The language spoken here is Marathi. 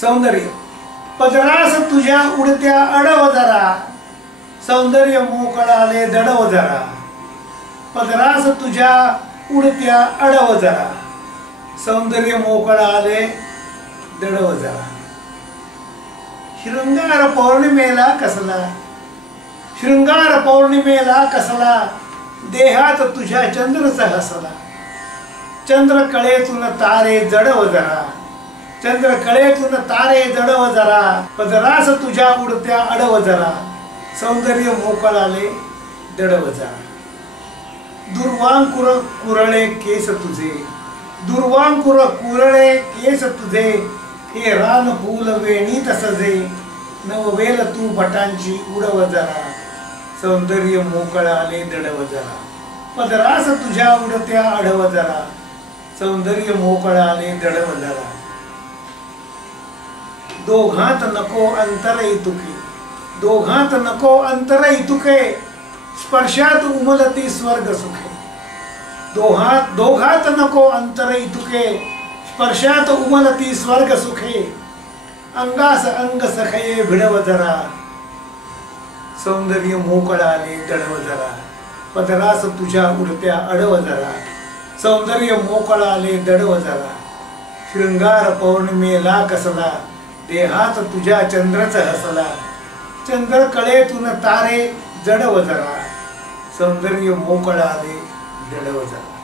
सौंदर्य पदरास तुझ्या उडत्या अडव जरा, सौंदर्य मोकळाले दडव जरा, पदरास तुझ्या उडत्या अडव जरा, सौंदर्य मोकळाले दडव जरा. शृंगार पौर्णिमेला कसला, शृंगार पौर्णिमेला कसला, देहात तुझ्या चंद्रच हसला, चंद्र कळेतून तारे जडव जरा, चंद्र कळेतून तारे जडव जरा, पदरास तुझ्या उडत्या अडव जरा, सौंदर्य मोकळाले दडव जरा. दुर्वांकुर कुरळे केस तुझे, दुर्वांकुर कुरळे केस तुझे, हे रान फूल वेणीत सजे, नववेल तू भटांची उडव जरा, सौंदर्य मोकळाले दडव जरा, पदरास तुझ्या उडत्या अडव जरा, सौंदर्य मोकळाले दडव जरा. दोघात नको अंतर इतुके, दोघात नको अंतर इतुके, स्पर्शात उमलती स्वर्ग सुखे, दोघात नको अंतर इतुके, स्पर्शात उमलती स्वर्ग सुखे, अंगास अंग सखये भिडव जरा, सौंदर्य मोकळाले दडव जरा, पदरास तुझ्या उडत्या अडव जरा, सौंदर्य मोकळाले दडव जरा. शृंगार पौर्णिमेला कसला, देहात तुझ्या चंद्रच हसला, चंद्र कळेतून तारे जडव जरा, सौंदर्य मोकळाले दडव जरा.